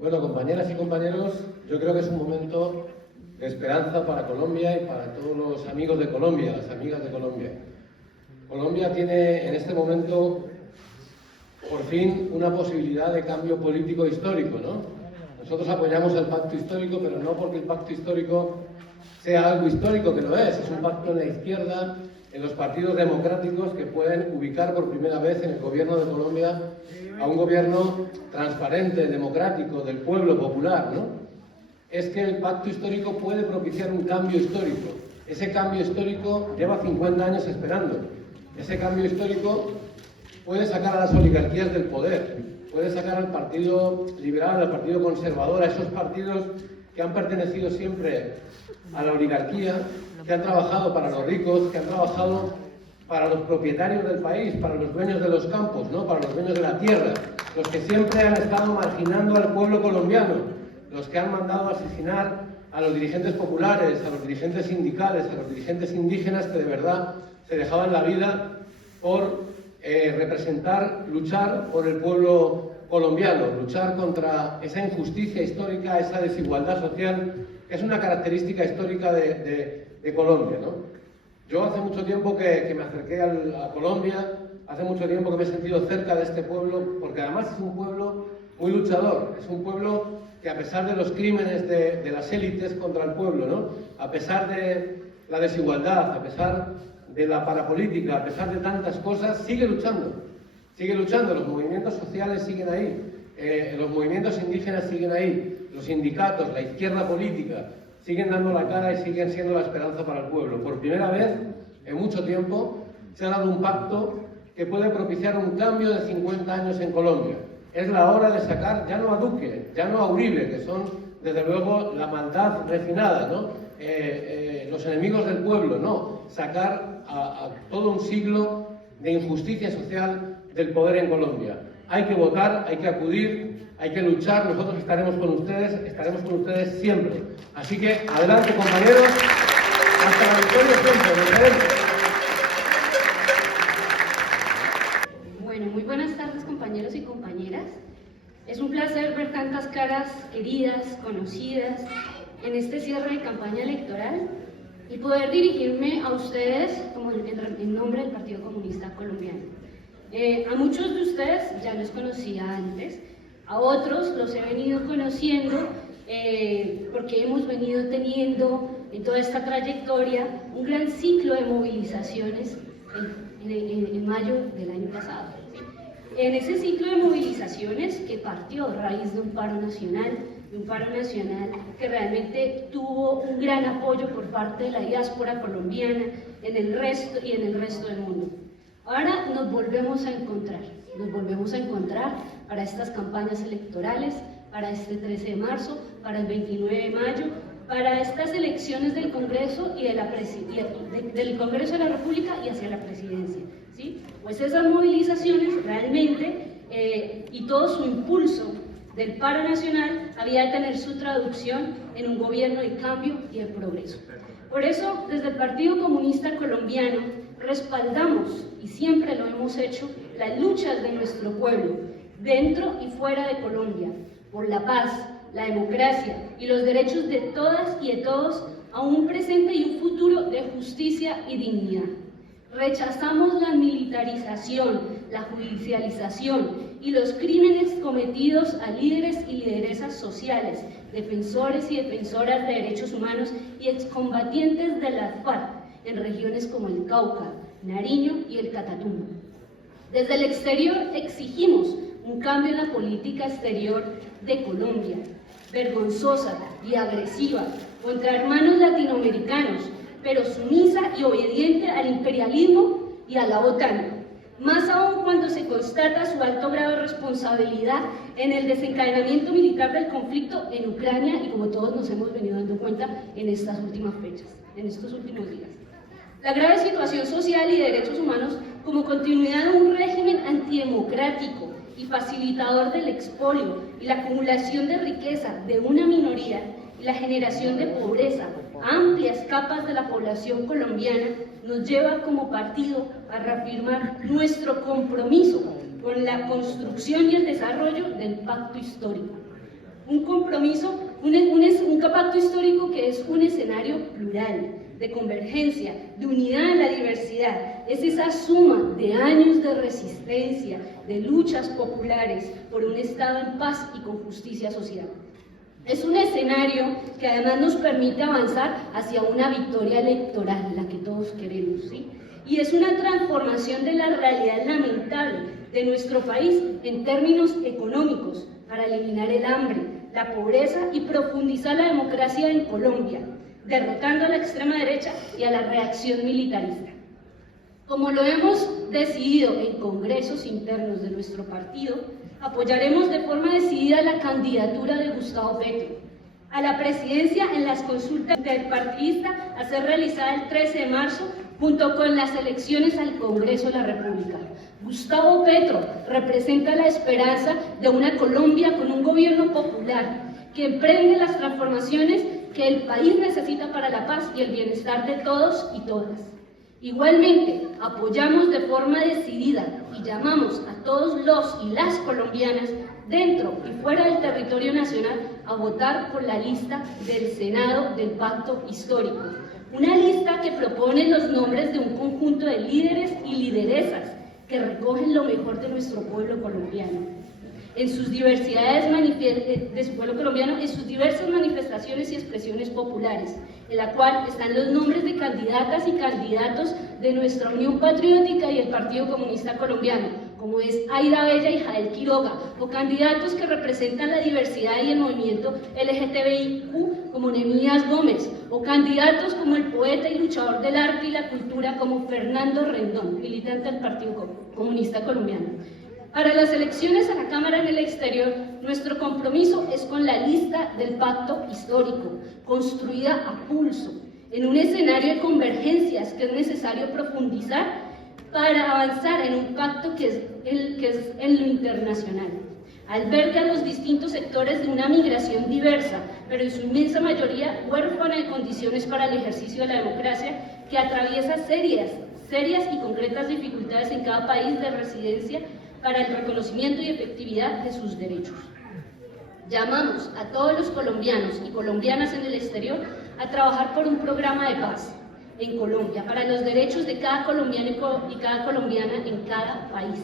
Bueno, compañeras y compañeros, yo creo que es un momento de esperanza para Colombia y para todos los amigos de Colombia, las amigas de Colombia. Colombia tiene en este momento, por fin, una posibilidad de cambio político histórico, ¿no? Nosotros apoyamos el pacto histórico, pero no porque el pacto histórico sea algo histórico, que lo es un pacto en la izquierda, en los partidos democráticos que pueden ubicar por primera vez en el gobierno de Colombia a un gobierno transparente, democrático, del pueblo popular, ¿no? Es que el pacto histórico puede propiciar un cambio histórico. Ese cambio histórico lleva 50 años esperando. Ese cambio histórico puede sacar a las oligarquías del poder, puede sacar al Partido Liberal, al Partido Conservador, a esos partidos que han pertenecido siempre a la oligarquía, que han trabajado para los ricos, que han trabajado para los propietarios del país, para los dueños de los campos, ¿no? Para los dueños de la tierra, los que siempre han estado marginando al pueblo colombiano, los que han mandado a asesinar a los dirigentes populares, a los dirigentes sindicales, a los dirigentes indígenas que de verdad se dejaban la vida por representar, luchar por el pueblo colombiano, luchar contra esa injusticia histórica, esa desigualdad social, que es una característica histórica de Colombia, ¿no? Yo hace mucho tiempo que me acerqué a Colombia, hace mucho tiempo que me he sentido cerca de este pueblo, porque además es un pueblo muy luchador, es un pueblo que a pesar de los crímenes de las élites contra el pueblo, ¿no? A pesar de la desigualdad, a pesar de la parapolítica, a pesar de tantas cosas, sigue luchando, los movimientos sociales siguen ahí, los movimientos indígenas siguen ahí, los sindicatos, la izquierda política, siguen dando la cara y siguen siendo la esperanza para el pueblo. Por primera vez en mucho tiempo se ha dado un pacto que puede propiciar un cambio de 50 años en Colombia. Es la hora de sacar ya no a Duque, ya no a Uribe, que son desde luego la maldad refinada, ¿no? Los enemigos del pueblo, no, sacar a todo un siglo de injusticia social del poder en Colombia. Hay que votar, hay que acudir, hay que luchar, nosotros estaremos con ustedes siempre. Así que adelante, compañeros, hasta la victoria siempre, nos veremos. Bueno, muy buenas tardes, compañeros y compañeras. Es un placer ver tantas caras queridas, conocidas, en este cierre de campaña electoral y poder dirigirme a ustedes como en nombre del Partido Comunista Colombiano. A muchos de ustedes ya los conocía antes, a otros los he venido conociendo porque hemos venido teniendo en toda esta trayectoria un gran ciclo de movilizaciones en mayo del año pasado. En ese ciclo de movilizaciones que partió a raíz de un paro nacional que realmente tuvo un gran apoyo por parte de la diáspora colombiana en el resto del mundo. Ahora nos volvemos a encontrar para estas campañas electorales, para este 13 de marzo, para el 29 de mayo, para estas elecciones del Congreso y del Congreso de la República y hacia la presidencia, ¿sí? Pues esas movilizaciones realmente y todo su impulso del paro nacional había de tener su traducción en un gobierno de cambio y de progreso. Por eso, desde el Partido Comunista Colombiano, respaldamos, y siempre lo hemos hecho, las luchas de nuestro pueblo, dentro y fuera de Colombia, por la paz, la democracia y los derechos de todas y de todos a un presente y un futuro de justicia y dignidad. Rechazamos la militarización, la judicialización y los crímenes cometidos a líderes y lideresas sociales, defensores y defensoras de derechos humanos y excombatientes de las FARC en regiones como el Cauca, Nariño y el Catatumbo. Desde el exterior exigimos un cambio en la política exterior de Colombia, vergonzosa y agresiva contra hermanos latinoamericanos, pero sumisa y obediente al imperialismo y a la OTAN, más aún cuando se constata su alto grado de responsabilidad en el desencadenamiento militar del conflicto en Ucrania y como todos nos hemos venido dando cuenta en estas últimas fechas, en estos últimos días. La grave situación social y de derechos humanos como continuidad de un régimen antidemocrático y facilitador del expolio y la acumulación de riqueza de una minoría y la generación de pobreza a amplias capas de la población colombiana nos lleva como partido a reafirmar nuestro compromiso con la construcción y el desarrollo del pacto histórico. un compromiso, un pacto histórico que es un escenario plural, de convergencia, de unidad en la diversidad. Es esa suma de años de resistencia, de luchas populares por un Estado en paz y con justicia social. Es un escenario que además nos permite avanzar hacia una victoria electoral, la que todos queremos, ¿sí? Y es una transformación de la realidad lamentable de nuestro país en términos económicos, para eliminar el hambre, la pobreza y profundizar la democracia en Colombia, derrotando a la extrema derecha y a la reacción militarista. Como lo hemos decidido en congresos internos de nuestro partido, apoyaremos de forma decidida la candidatura de Gustavo Petro a la presidencia en las consultas interpartidistas a ser realizada el 13 de marzo junto con las elecciones al Congreso de la República. Gustavo Petro representa la esperanza de una Colombia con un gobierno popular que emprende las transformaciones que el país necesita para la paz y el bienestar de todos y todas. Igualmente, apoyamos de forma decidida y llamamos a todos los y las colombianas dentro y fuera del territorio nacional a votar por la lista del Senado del Pacto Histórico. Una lista que propone los nombres de un conjunto de líderes y lideresas que recogen lo mejor de nuestro pueblo colombiano. En sus diversidades de su pueblo colombiano, en sus diversas manifestaciones y expresiones populares, en la cual están los nombres de candidatas y candidatos de nuestra Unión Patriótica y el Partido Comunista Colombiano, como es Aida Bella y Jael Quiroga, o candidatos que representan la diversidad y el movimiento LGTBIQ, como Nehemías Gómez, o candidatos como el poeta y luchador del arte y la cultura, como Fernando Rendón, militante del Partido Comunista Colombiano. Para las elecciones a la Cámara en el exterior, nuestro compromiso es con la lista del Pacto Histórico, construida a pulso, en un escenario de convergencias que es necesario profundizar para avanzar en un pacto que es en lo internacional. Alberga los distintos sectores de una migración diversa, pero en su inmensa mayoría huérfana de condiciones para el ejercicio de la democracia, que atraviesa serias y concretas dificultades en cada país de residencia para el reconocimiento y efectividad de sus derechos. Llamamos a todos los colombianos y colombianas en el exterior a trabajar por un programa de paz en Colombia, para los derechos de cada colombiano y cada colombiana en cada país.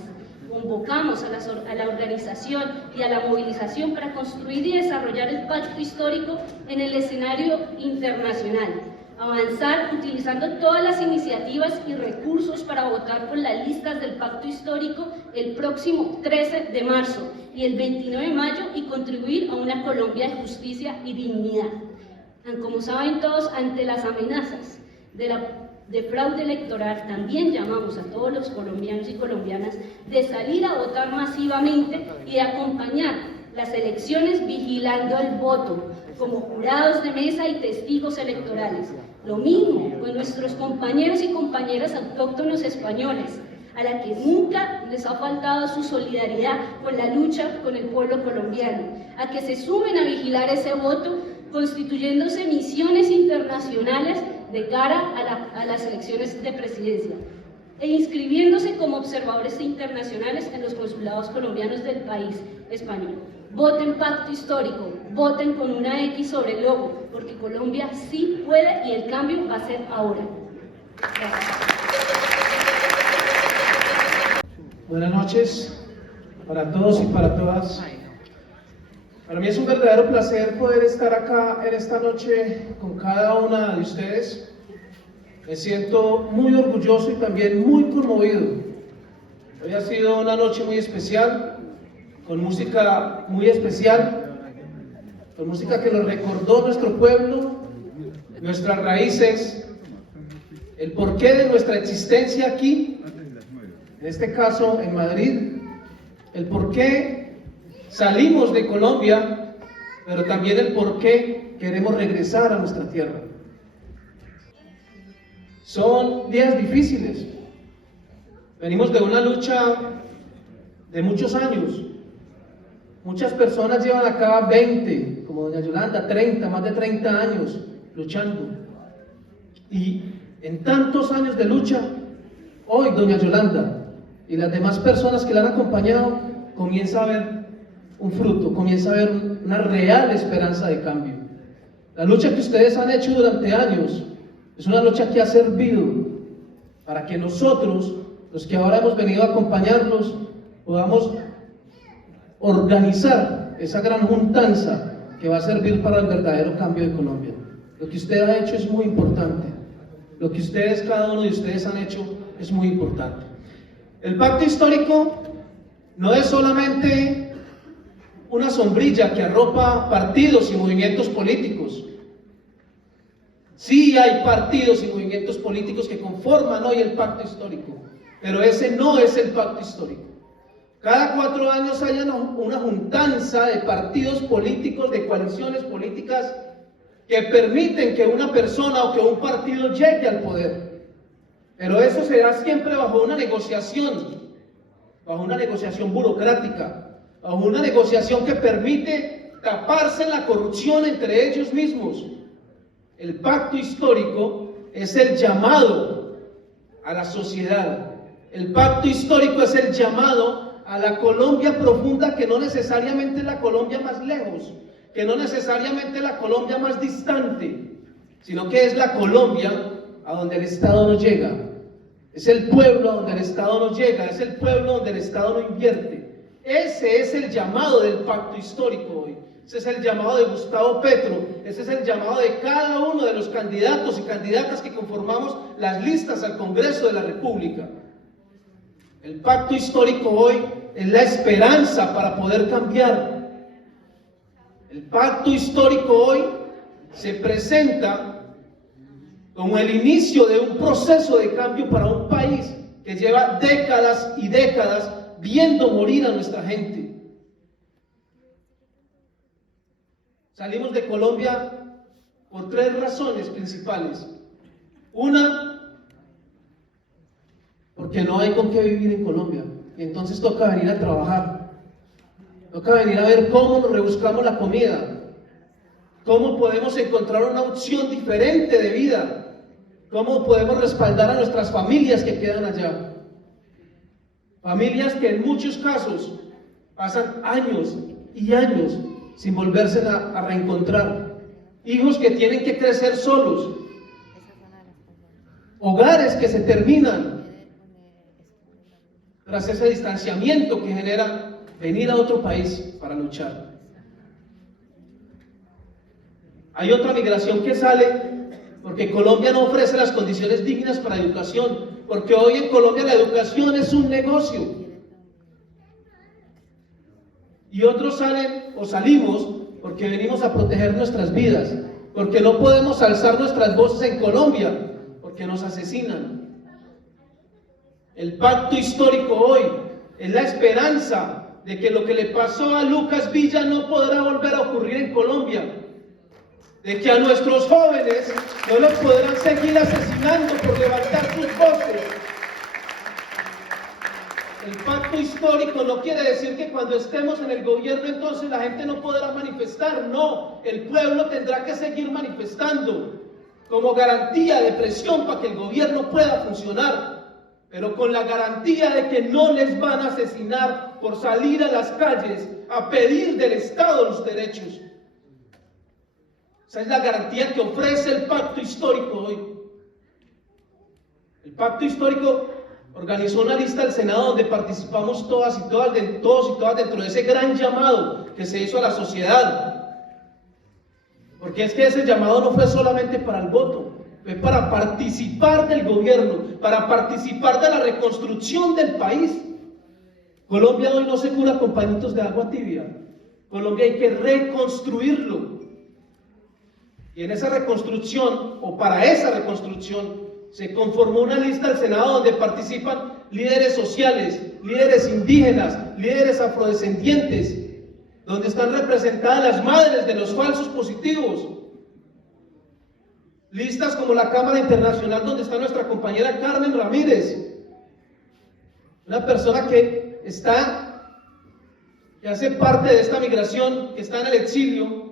Convocamos a la organización y a la movilización para construir y desarrollar el pacto histórico en el escenario internacional, avanzar utilizando todas las iniciativas y recursos para votar por las listas del pacto histórico el próximo 13 de marzo y el 29 de mayo y contribuir a una Colombia de justicia y dignidad. Como saben todos, ante las amenazas de fraude electoral, también llamamos a todos los colombianos y colombianas de salir a votar masivamente y de acompañar las elecciones vigilando el voto, como jurados de mesa y testigos electorales. Lo mismo con nuestros compañeros y compañeras autóctonos españoles, a la que nunca les ha faltado su solidaridad con la lucha con el pueblo colombiano, a que se sumen a vigilar ese voto, constituyéndose misiones internacionales de cara a las elecciones de presidencia e inscribiéndose como observadores internacionales en los consulados colombianos del país español. Voten pacto histórico, voten con una X sobre el logo, porque Colombia sí puede y el cambio va a ser ahora. Gracias. Buenas noches para todos y para todas. Para mí es un verdadero placer poder estar acá en esta noche con cada una de ustedes. Me siento muy orgulloso y también muy conmovido. Hoy ha sido una noche muy especial, con música muy especial, con música que nos recordó nuestro pueblo, nuestras raíces, el porqué de nuestra existencia aquí, en este caso en Madrid, el porqué salimos de Colombia, pero también el porqué queremos regresar a nuestra tierra. Son días difíciles, venimos de una lucha de muchos años. Muchas personas llevan acá 20, como doña Yolanda, 30, más de 30 años luchando. Y en tantos años de lucha, hoy doña Yolanda y las demás personas que la han acompañado comienza a ver un fruto, comienza a haber una real esperanza de cambio. La lucha que ustedes han hecho durante años es una lucha que ha servido para que nosotros, los que ahora hemos venido a acompañarlos, podamos organizar esa gran juntanza que va a servir para el verdadero cambio de Colombia. Lo que usted ha hecho es muy importante. Lo que ustedes, cada uno de ustedes han hecho es muy importante. El pacto histórico no es solamente una sombrilla que arropa partidos y movimientos políticos. Sí hay partidos y movimientos políticos que conforman hoy el pacto histórico, pero ese no es el pacto histórico. Cada 4 años hay una juntanza de partidos políticos, de coaliciones políticas que permiten que una persona o que un partido llegue al poder. Pero eso se da siempre bajo una negociación burocrática, bajo una negociación que permite taparse la corrupción entre ellos mismos. El pacto histórico es el llamado a la sociedad. El pacto histórico es el llamado a la Colombia profunda, que no necesariamente es la Colombia más lejos, que no necesariamente es la Colombia más distante, sino que es la Colombia a donde el Estado no llega. Es el pueblo a donde el Estado no llega, es el pueblo donde el Estado no invierte. Ese es el llamado del pacto histórico hoy. Ese es el llamado de Gustavo Petro, ese es el llamado de cada uno de los candidatos y candidatas que conformamos las listas al Congreso de la República. El pacto histórico hoy es la esperanza para poder cambiar. El pacto histórico hoy se presenta como el inicio de un proceso de cambio para un país que lleva décadas y décadas viendo morir a nuestra gente. Salimos de Colombia por 3 razones principales. Una, porque no hay con qué vivir en Colombia, y entonces toca venir a trabajar, toca venir a ver cómo nos rebuscamos la comida, cómo podemos encontrar una opción diferente de vida, cómo podemos respaldar a nuestras familias que quedan allá. Familias que en muchos casos pasan años y años sin volverse a reencontrar, hijos que tienen que crecer solos, hogares que se terminan tras ese distanciamiento que genera venir a otro país para luchar. Hay otra migración que sale porque Colombia no ofrece las condiciones dignas para educación, porque hoy en Colombia la educación es un negocio. Y otros salen o salimos porque venimos a proteger nuestras vidas, porque no podemos alzar nuestras voces en Colombia, porque nos asesinan. El pacto histórico hoy es la esperanza de que lo que le pasó a Lucas Villa no podrá volver a ocurrir en Colombia, de que a nuestros jóvenes no los podrán seguir asesinando por levantar sus voces. El pacto histórico no quiere decir que cuando estemos en el gobierno entonces la gente no podrá manifestar. No, el pueblo tendrá que seguir manifestando como garantía de presión para que el gobierno pueda funcionar, pero con la garantía de que no les van a asesinar por salir a las calles a pedir del Estado los derechos. Esa es la garantía que ofrece el pacto histórico hoy. El pacto histórico organizó una lista al Senado donde participamos todos y todas dentro de ese gran llamado que se hizo a la sociedad. Porque es que ese llamado no fue solamente para el voto, fue para participar del gobierno, para participar de la reconstrucción del país. Colombia hoy no se cura con pañitos de agua tibia. Colombia hay que reconstruirlo. Y en esa reconstrucción, o para esa reconstrucción, se conformó una lista al Senado donde participan líderes sociales, líderes indígenas, líderes afrodescendientes, donde están representadas las madres de los falsos positivos. Listas como la Cámara Internacional, donde está nuestra compañera Carmen Ramírez, una persona que hace parte de esta migración, que está en el exilio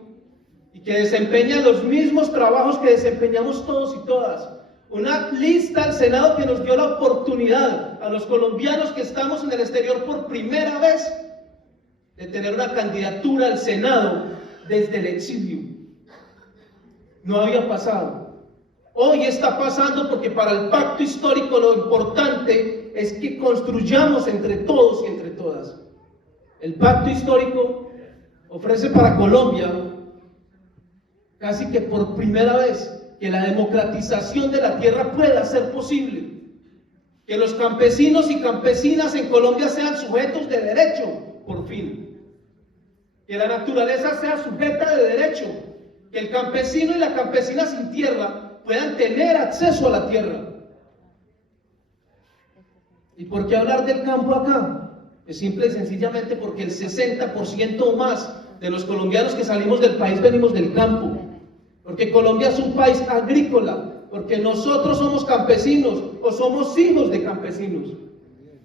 y que desempeña los mismos trabajos que desempeñamos todos y todas. Una lista al Senado que nos dio la oportunidad a los colombianos que estamos en el exterior por primera vez de tener una candidatura al Senado desde el exilio. No había pasado. Hoy está pasando porque para el pacto histórico lo importante es que construyamos entre todos y entre todas. El pacto histórico ofrece para Colombia casi que por primera vez que la democratización de la tierra pueda ser posible, que los campesinos y campesinas en Colombia sean sujetos de derecho, por fin, que la naturaleza sea sujeta de derecho, que el campesino y la campesina sin tierra puedan tener acceso a la tierra. ¿Y por qué hablar del campo acá? Es simple y sencillamente porque el 60% o más de los colombianos que salimos del país venimos del campo, porque Colombia es un país agrícola, porque nosotros somos campesinos o somos hijos de campesinos,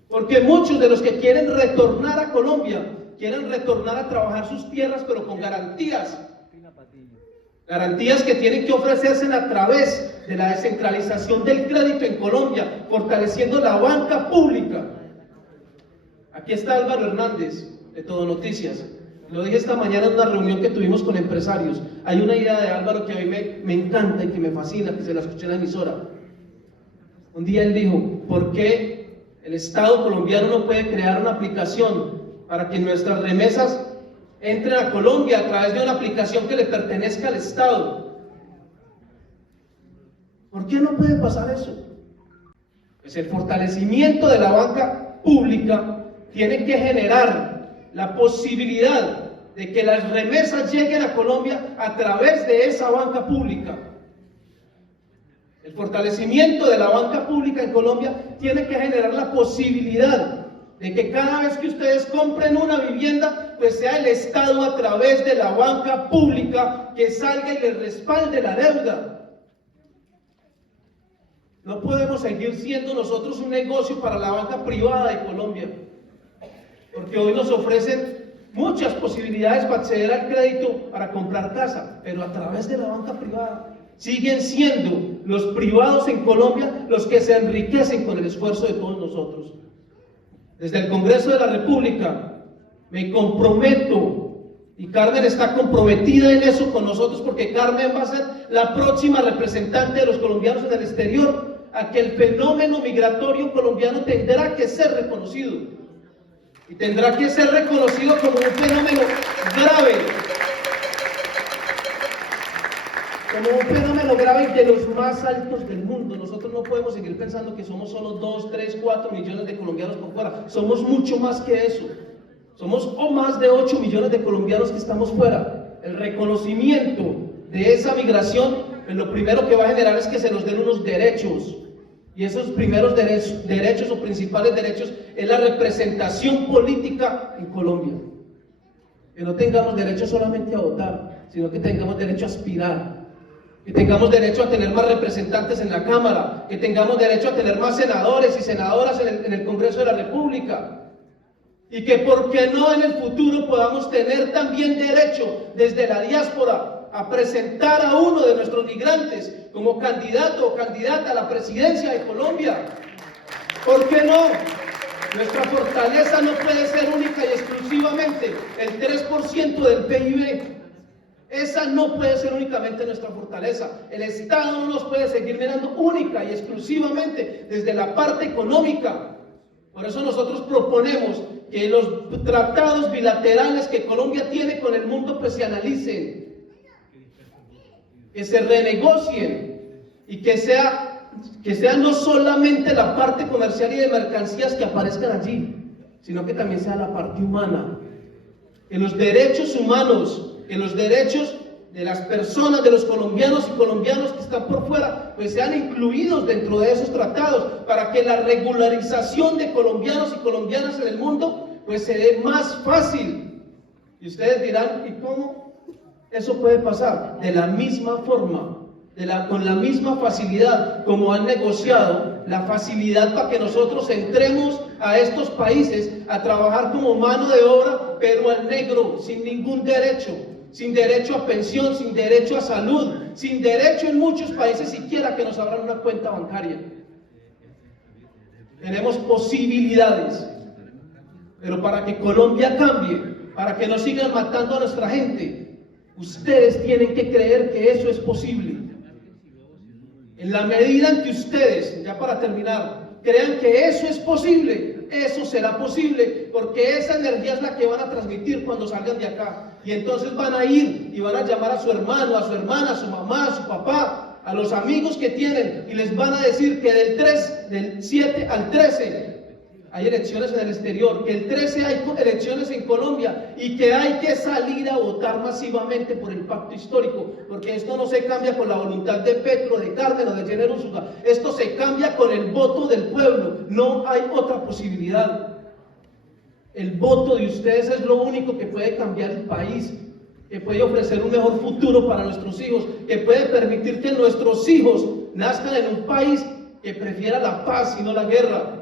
porque muchos de los que quieren retornar a Colombia quieren retornar a trabajar sus tierras, pero con garantías que tienen que ofrecerse a través de la descentralización del crédito en Colombia, fortaleciendo la banca pública. Aquí está Álvaro Hernández, de Todo Noticias. Lo dije esta mañana en una reunión que tuvimos con empresarios. Hay una idea de Álvaro que a mí me encanta y que me fascina, que se la escuché en la emisora. Un día él dijo, ¿por qué el Estado colombiano no puede crear una aplicación para que nuestras remesas entren a Colombia a través de una aplicación que le pertenezca al Estado? ¿Por qué no puede pasar eso? Pues el fortalecimiento de la banca pública tiene que generar la posibilidad de que las remesas lleguen a Colombia a través de esa banca pública. El fortalecimiento de la banca pública en Colombia tiene que generar la posibilidad de que cada vez que ustedes compren una vivienda, pues sea el Estado a través de la banca pública que salga y les respalde la deuda. No podemos seguir siendo nosotros un negocio para la banca privada de Colombia, porque hoy nos ofrecen muchas posibilidades para acceder al crédito para comprar casa, pero a través de la banca privada. Siguen siendo los privados en Colombia los que se enriquecen con el esfuerzo de todos nosotros. Desde el Congreso de la República me comprometo, y Carmen está comprometida en eso con nosotros, porque Carmen va a ser la próxima representante de los colombianos en el exterior, a que el fenómeno migratorio colombiano tendrá que ser reconocido. Y tendrá que ser reconocido como un fenómeno grave. Como un fenómeno grave de los más altos del mundo. Nosotros no podemos seguir pensando que somos solo 2, 3, 4 millones de colombianos por fuera. Somos mucho más que eso. Somos más de 8 millones de colombianos que estamos fuera. El reconocimiento de esa migración, pues lo primero que va a generar es que se nos den unos derechos. Y esos primeros derechos o principales derechos es la representación política en Colombia. Que no tengamos derecho solamente a votar, sino que tengamos derecho a aspirar. Que tengamos derecho a tener más representantes en la Cámara, que tengamos derecho a tener más senadores y senadoras en el Congreso de la República. Y que, ¿por qué no en el futuro podamos tener también derecho desde la diáspora a presentar a uno de nuestros migrantes como candidato o candidata a la presidencia de Colombia? ¿Por qué no? Nuestra fortaleza no puede ser única y exclusivamente el 3% del PIB. Esa no puede ser únicamente nuestra fortaleza. El Estado no nos puede seguir mirando única y exclusivamente desde la parte económica. Por eso nosotros proponemos que los tratados bilaterales que Colombia tiene con el mundo pues se analicen, que se renegocien y que sea no solamente la parte comercial y de mercancías que aparezcan allí, sino que también sea la parte humana, que los derechos humanos, que los derechos de las personas, de los colombianos y colombianas que están por fuera, pues sean incluidos dentro de esos tratados, para que la regularización de colombianos y colombianas en el mundo pues se dé más fácil. Y ustedes dirán, ¿y cómo eso puede pasar? De la misma forma, con la misma facilidad como han negociado la facilidad para que nosotros entremos a estos países a trabajar como mano de obra, pero al negro, sin ningún derecho, sin derecho a pensión, sin derecho a salud, sin derecho en muchos países siquiera que nos abran una cuenta bancaria. Tenemos posibilidades, pero para que Colombia cambie, para que no sigan matando a nuestra gente. Ustedes tienen que creer que eso es posible. En la medida en que ustedes, ya para terminar, crean que eso es posible, eso será posible, porque esa energía es la que van a transmitir cuando salgan de acá. Y entonces van a ir y van a llamar a su hermano, a su hermana, a su mamá, a su papá, a los amigos que tienen, y les van a decir que del 7 al 13 hay elecciones en el exterior, que el 13 hay elecciones en Colombia y que hay que salir a votar masivamente por el pacto histórico, porque esto no se cambia con la voluntad de Petro, de Cárdenas, de Jenner Úrsula, esto se cambia con el voto del pueblo, no hay otra posibilidad. El voto de ustedes es lo único que puede cambiar el país, que puede ofrecer un mejor futuro para nuestros hijos, que puede permitir que nuestros hijos nazcan en un país que prefiera la paz y no la guerra.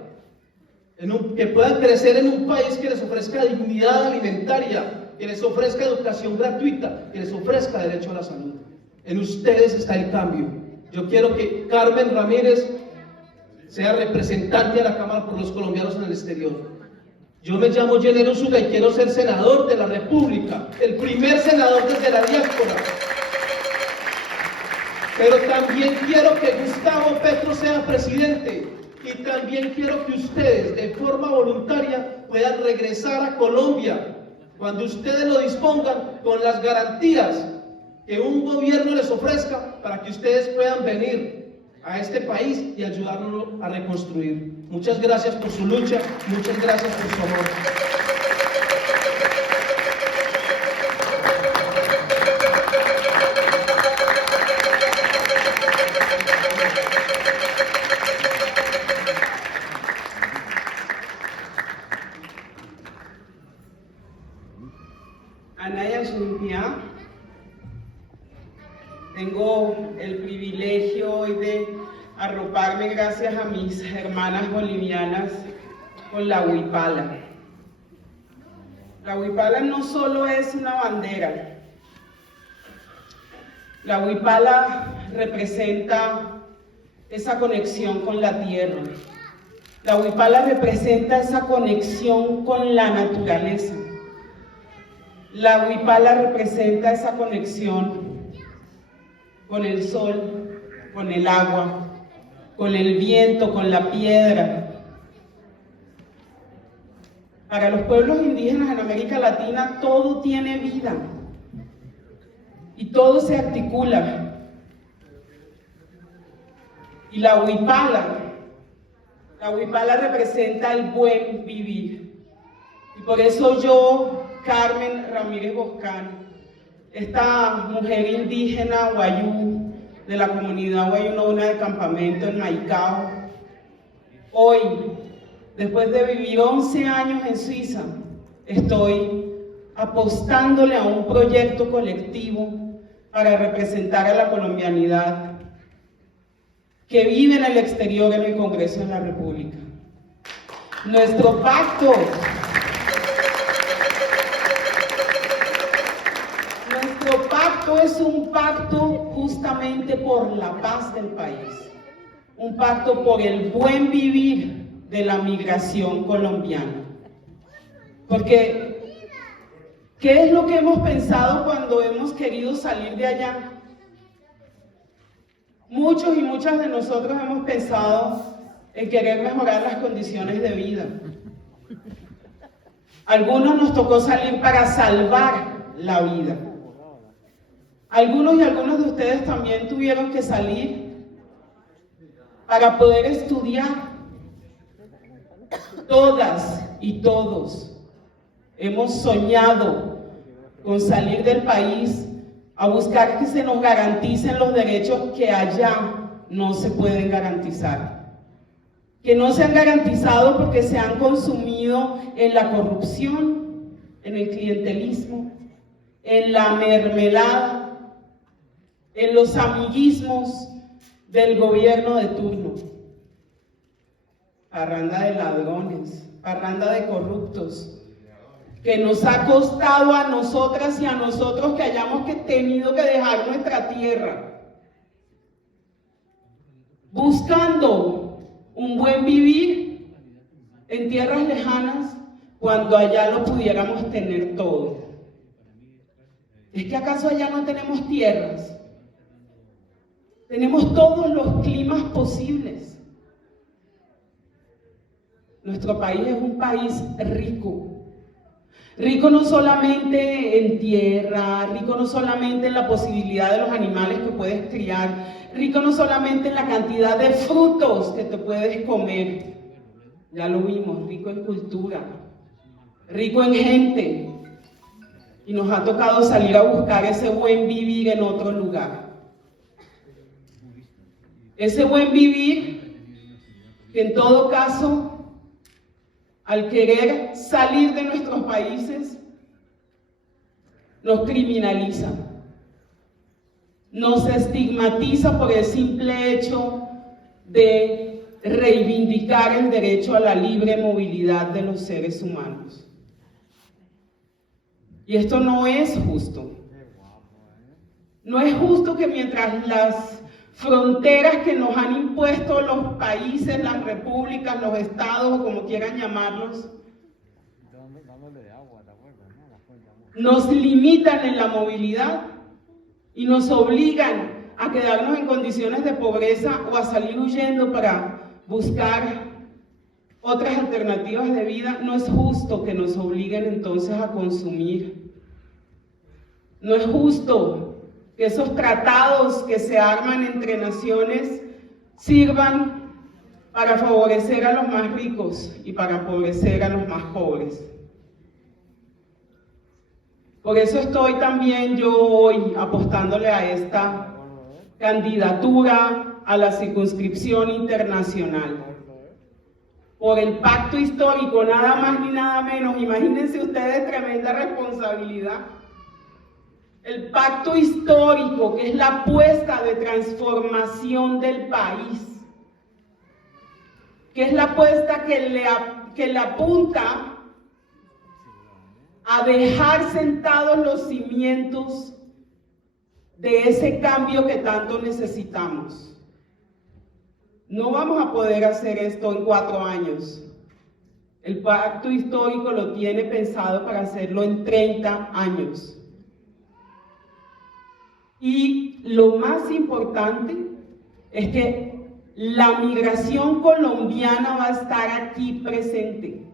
Que puedan crecer en un país que les ofrezca dignidad alimentaria, que les ofrezca educación gratuita, que les ofrezca derecho a la salud. En ustedes está el cambio. Yo quiero que Carmen Ramírez sea representante a la Cámara por los colombianos en el exterior. Yo me llamo Jenner Úrsula y quiero ser senador de la República, el primer senador desde la diáspora. Pero también quiero que Gustavo Petro sea presidente. Y también quiero que ustedes, de forma voluntaria, puedan regresar a Colombia cuando ustedes lo dispongan, con las garantías que un gobierno les ofrezca para que ustedes puedan venir a este país y ayudarnos a reconstruir. Muchas gracias por su lucha, muchas gracias por su amor. Anaya Zumpia, tengo el privilegio hoy de arroparme, gracias a mis hermanas bolivianas, con la huipala. La huipala no solo es una bandera, la huipala representa esa conexión con la tierra, la huipala representa esa conexión con la naturaleza. La huipala representa esa conexión con el sol, con el agua, con el viento, con la piedra. Para los pueblos indígenas en América Latina todo tiene vida y todo se articula. Y la huipala representa el buen vivir. Y por eso yo, Carmen Ramírez Boscán, esta mujer indígena guayú de la comunidad guayú-nona de campamento en Maicao, hoy, después de vivir 11 años en Suiza, estoy apostándole a un proyecto colectivo para representar a la colombianidad que vive en el exterior en el Congreso de la República. Nuestro pacto es un pacto justamente por la paz del país, un pacto por el buen vivir de la migración colombiana. Porque, ¿qué es lo que hemos pensado cuando hemos querido salir de allá? Muchos y muchas de nosotros hemos pensado en querer mejorar las condiciones de vida. Algunos nos tocó salir para salvar la vida. Algunos y algunos de ustedes también tuvieron que salir para poder estudiar. Todas y todos hemos soñado con salir del país a buscar que se nos garanticen los derechos que allá no se pueden garantizar, que no se han garantizado porque se han consumido en la corrupción, en el clientelismo, en la mermelada, en los amiguismos del gobierno de turno. Parranda de ladrones, parranda de corruptos, que nos ha costado a nosotras y a nosotros que hayamos tenido que dejar nuestra tierra, buscando un buen vivir en tierras lejanas, cuando allá lo pudiéramos tener todo. ¿Es que acaso allá no tenemos tierras? Tenemos todos los climas posibles. Nuestro país es un país rico. Rico no solamente en tierra, rico no solamente en la posibilidad de los animales que puedes criar, rico no solamente en la cantidad de frutos que te puedes comer, ya lo vimos, rico en cultura, rico en gente, y nos ha tocado salir a buscar ese buen vivir en otro lugar. Ese buen vivir que en todo caso, al querer salir de nuestros países, nos criminaliza, nos estigmatiza por el simple hecho de reivindicar el derecho a la libre movilidad de los seres humanos. Y esto no es justo. No es justo que mientras las fronteras que nos han impuesto los países, las repúblicas, los estados, o como quieran llamarlos, nos limitan en la movilidad y nos obligan a quedarnos en condiciones de pobreza o a salir huyendo para buscar otras alternativas de vida. No es justo que nos obliguen entonces a consumir. No es justo que esos tratados que se arman entre naciones sirvan para favorecer a los más ricos y para empobrecer a los más pobres. Por eso estoy también yo hoy apostándole a esta candidatura a la circunscripción internacional. Por el pacto histórico, nada más ni nada menos. Imagínense ustedes, tremenda responsabilidad. El pacto histórico, que es la apuesta de transformación del país, que es la apuesta que le apunta a dejar sentados los cimientos de ese cambio que tanto necesitamos. No vamos a poder hacer esto en 4 años. El pacto histórico lo tiene pensado para hacerlo en 30 años. Y lo más importante es que la migración colombiana va a estar aquí presente.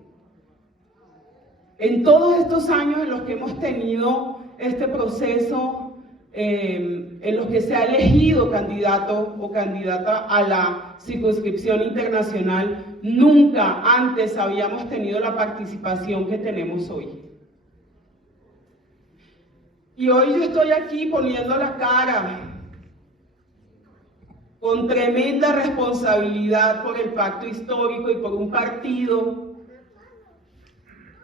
En todos estos años en los que hemos tenido este proceso, en los que se ha elegido candidato o candidata a la circunscripción internacional, nunca antes habíamos tenido la participación que tenemos hoy. Y hoy yo estoy aquí poniendo la cara con tremenda responsabilidad por el pacto histórico y por un partido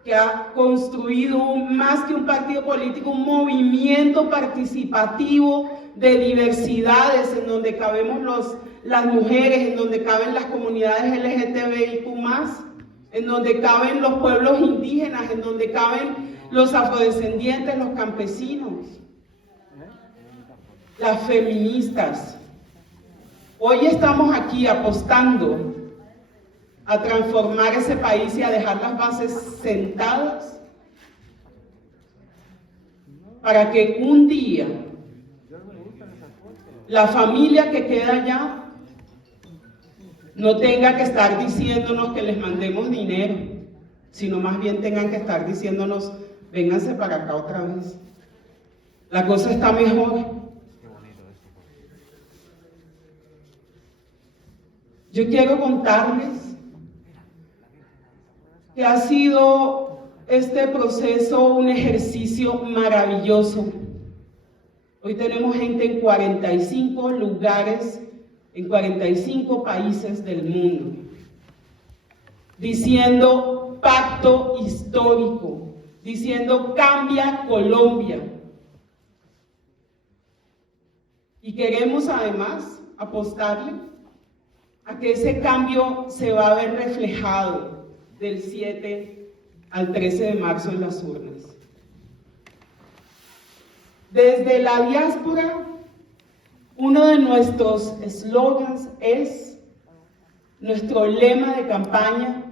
que ha construido más que un partido político, un movimiento participativo de diversidades en donde cabemos las mujeres, en donde caben las comunidades LGTBIQ+, en donde caben los pueblos indígenas, en donde caben los afrodescendientes, los campesinos, las feministas. Hoy estamos aquí apostando a transformar ese país y a dejar las bases sentadas para que un día la familia que queda allá no tenga que estar diciéndonos que les mandemos dinero, sino más bien tengan que estar diciéndonos: vénganse para acá otra vez. La cosa está mejor. Yo quiero contarles que ha sido este proceso un ejercicio maravilloso. Hoy tenemos gente en 45 lugares, en 45 países del mundo, diciendo pacto histórico, diciendo cambia Colombia. Y queremos además apostarle a que ese cambio se va a ver reflejado del 7 al 13 de marzo en las urnas. Desde la diáspora, uno de nuestros eslogans es, nuestro lema de campaña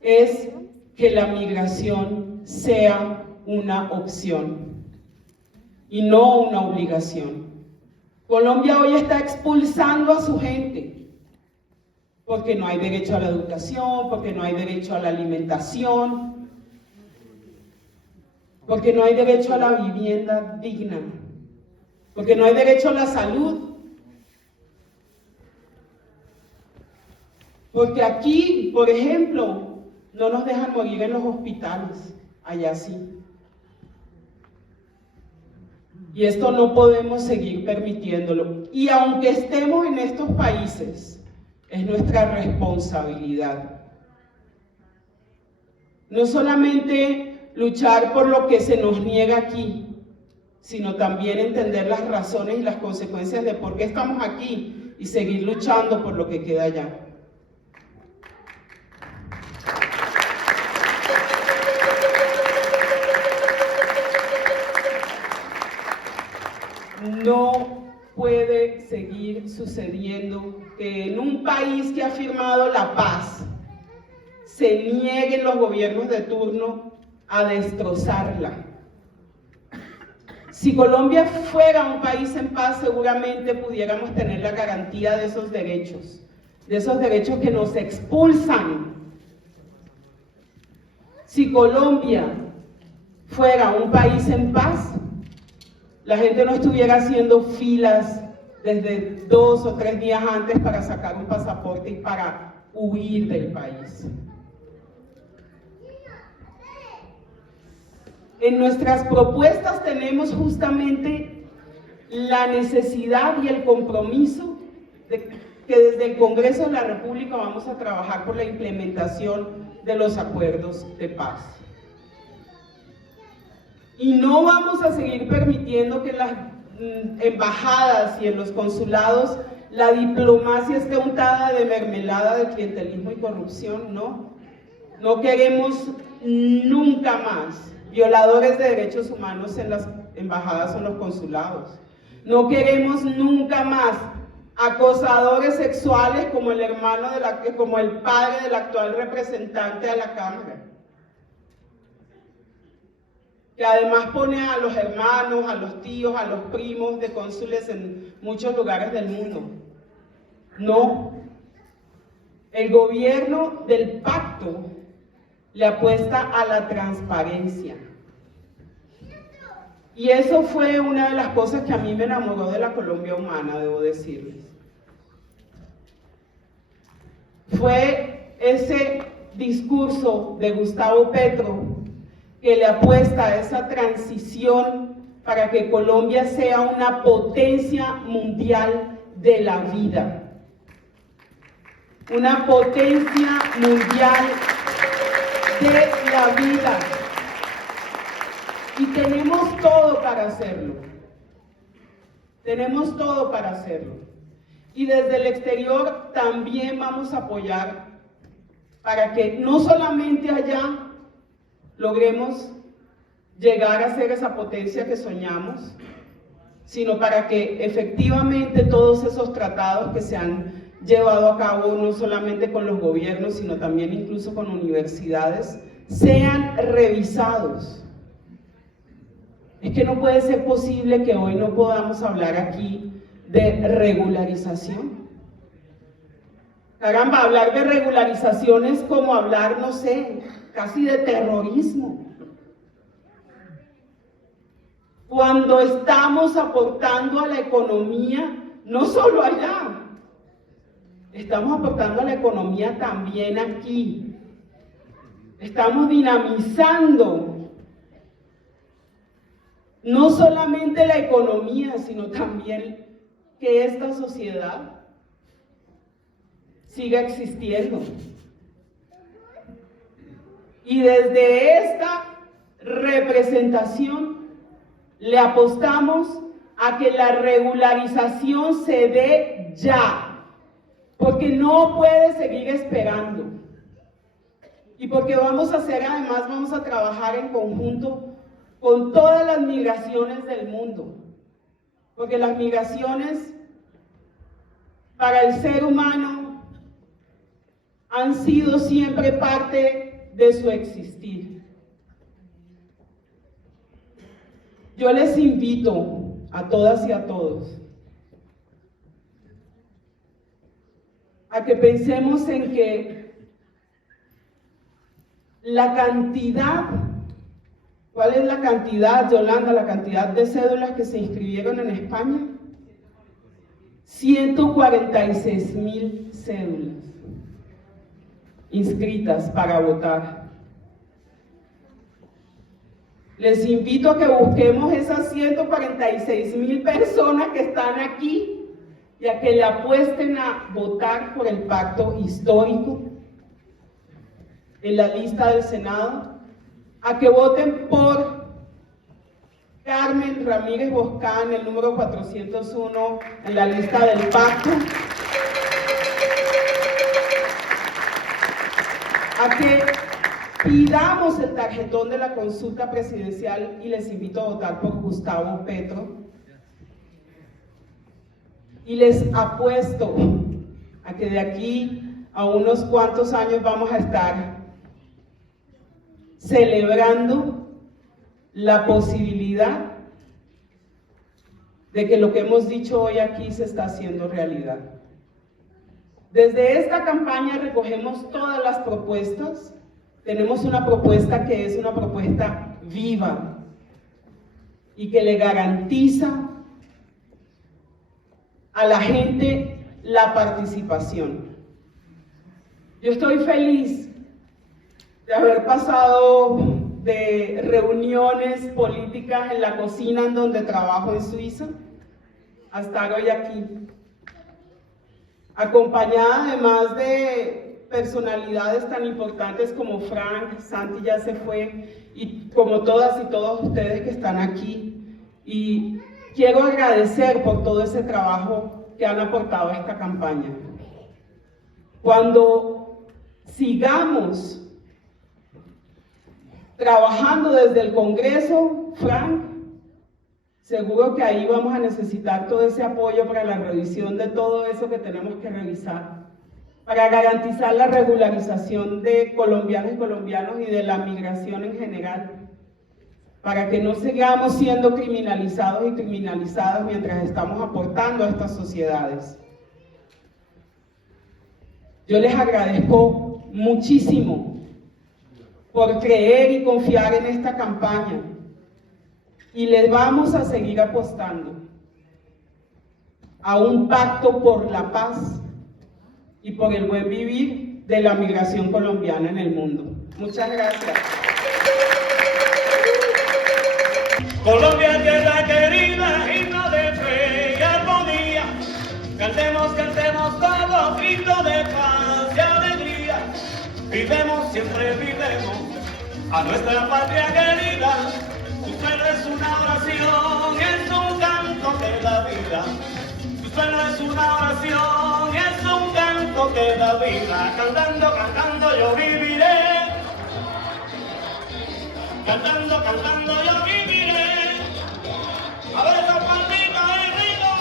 es que la migración sea una opción y no una obligación. Colombia hoy está expulsando a su gente porque no hay derecho a la educación, porque no hay derecho a la alimentación, porque no hay derecho a la vivienda digna, porque no hay derecho a la salud. Porque aquí, por ejemplo, no nos dejan morir en los hospitales, allá sí. Y esto no podemos seguir permitiéndolo. Y aunque estemos en estos países, es nuestra responsabilidad. No solamente luchar por lo que se nos niega aquí, sino también entender las razones y las consecuencias de por qué estamos aquí y seguir luchando por lo que queda allá. No puede seguir sucediendo que en un país que ha firmado la paz se nieguen los gobiernos de turno a destrozarla. Si Colombia fuera un país en paz, seguramente pudiéramos tener la garantía de esos derechos que nos expulsan. Si Colombia fuera un país en paz, la gente no estuviera haciendo filas desde 2 o 3 días antes para sacar un pasaporte y para huir del país. En nuestras propuestas tenemos justamente la necesidad y el compromiso de que desde el Congreso de la República vamos a trabajar por la implementación de los acuerdos de paz. Y no vamos a seguir permitiendo que en las embajadas y en los consulados la diplomacia esté untada de mermelada de clientelismo y corrupción, no. No queremos nunca más violadores de derechos humanos en las embajadas o en los consulados. No queremos nunca más acosadores sexuales como como el padre del actual representante a la Cámara, que además pone a los hermanos, a los tíos, a los primos de cónsules en muchos lugares del mundo. No. El gobierno del pacto le apuesta a la transparencia. Y eso fue una de las cosas que a mí me enamoró de la Colombia humana, debo decirles. Fue ese discurso de Gustavo Petro que le apuesta a esa transición para que Colombia sea una potencia mundial de la vida. Una potencia mundial de la vida. Y tenemos todo para hacerlo. Tenemos todo para hacerlo. Y desde el exterior también vamos a apoyar para que no solamente allá logremos llegar a ser esa potencia que soñamos, sino para que efectivamente todos esos tratados que se han llevado a cabo, no solamente con los gobiernos, sino también incluso con universidades, sean revisados. Es que no puede ser posible que hoy no podamos hablar aquí de regularización. Caramba, hablar de regularización es como hablar, no sé, casi de terrorismo. Cuando estamos aportando a la economía, no solo allá, estamos aportando a la economía también aquí. Estamos dinamizando no solamente la economía, sino también que esta sociedad siga existiendo. Y desde esta representación le apostamos a que la regularización se dé ya, porque no puede seguir esperando. Y porque vamos a trabajar en conjunto con todas las migraciones del mundo, porque las migraciones para el ser humano han sido siempre parte de su existir. Yo les invito a todas y a todos a que pensemos en que la cantidad, ¿cuál es la cantidad, Yolanda, la cantidad de cédulas que se inscribieron en España? 146,000 cédulas inscritas para votar. Les invito a que busquemos esas 146,000 personas que están aquí y a que le apuesten a votar por el pacto histórico en la lista del Senado, a que voten por Carmen Ramírez Boscán, el número 401 en la lista del pacto, a que pidamos el tarjetón de la consulta presidencial y les invito a votar por Gustavo Petro. Y les apuesto a que de aquí a unos cuantos años vamos a estar celebrando la posibilidad de que lo que hemos dicho hoy aquí se está haciendo realidad. Desde esta campaña recogemos todas las propuestas. Tenemos una propuesta que es una propuesta viva y que le garantiza a la gente la participación. Yo estoy feliz de haber pasado de reuniones políticas en la cocina en donde trabajo en Suiza a estar hoy aquí, acompañada además de personalidades tan importantes como Frank, Santi ya se fue, y como todas y todos ustedes que están aquí. Y quiero agradecer por todo ese trabajo que han aportado a esta campaña. Cuando sigamos trabajando desde el Congreso, Frank, seguro que ahí vamos a necesitar todo ese apoyo para la revisión de todo eso que tenemos que revisar, para garantizar la regularización de colombianos y colombianos y de la migración en general, para que no sigamos siendo criminalizados y criminalizadas mientras estamos aportando a estas sociedades. Yo les agradezco muchísimo por creer y confiar en esta campaña y les vamos a seguir apostando a un pacto por la paz y por el buen vivir de la migración colombiana en el mundo. Muchas gracias. Colombia, tierra querida, himno de fe y armonía. Cantemos, cantemos todo, grito de paz y alegría. Vivemos, siempre vivemos a nuestra patria querida. Tu suelo es una oración, es un canto que da vida. Tu suelo es una oración, es un canto que da vida. Cantando, cantando yo viviré. Cantando, cantando yo viviré. A ver esa palmita, rico.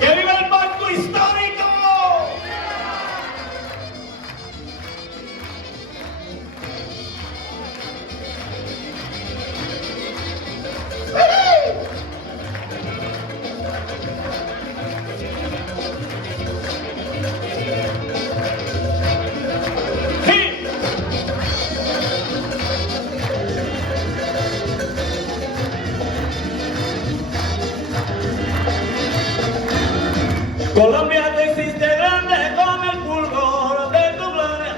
¡Que viva el pacto histórico! Colombia, tú existe grande como el fulgor de tu gloria.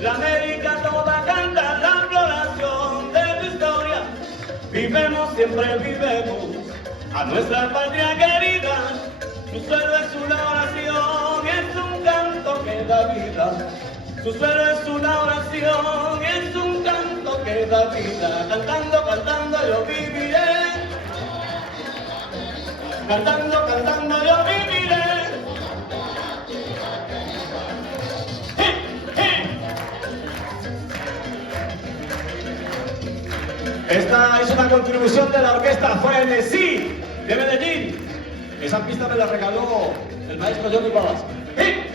La América toda canta la floración de tu historia. Vivemos, siempre vivemos a nuestra patria querida. Tu suelo es una oración, es un canto que da vida. Tu suelo es una oración, es un canto que da vida. Cantando, cantando yo viviré. Cantando, cantando yo viviré. Esta es una contribución de la orquesta Frenesí de Medellín. Esa pista me la regaló el maestro Johnny Babas. ¡Hip!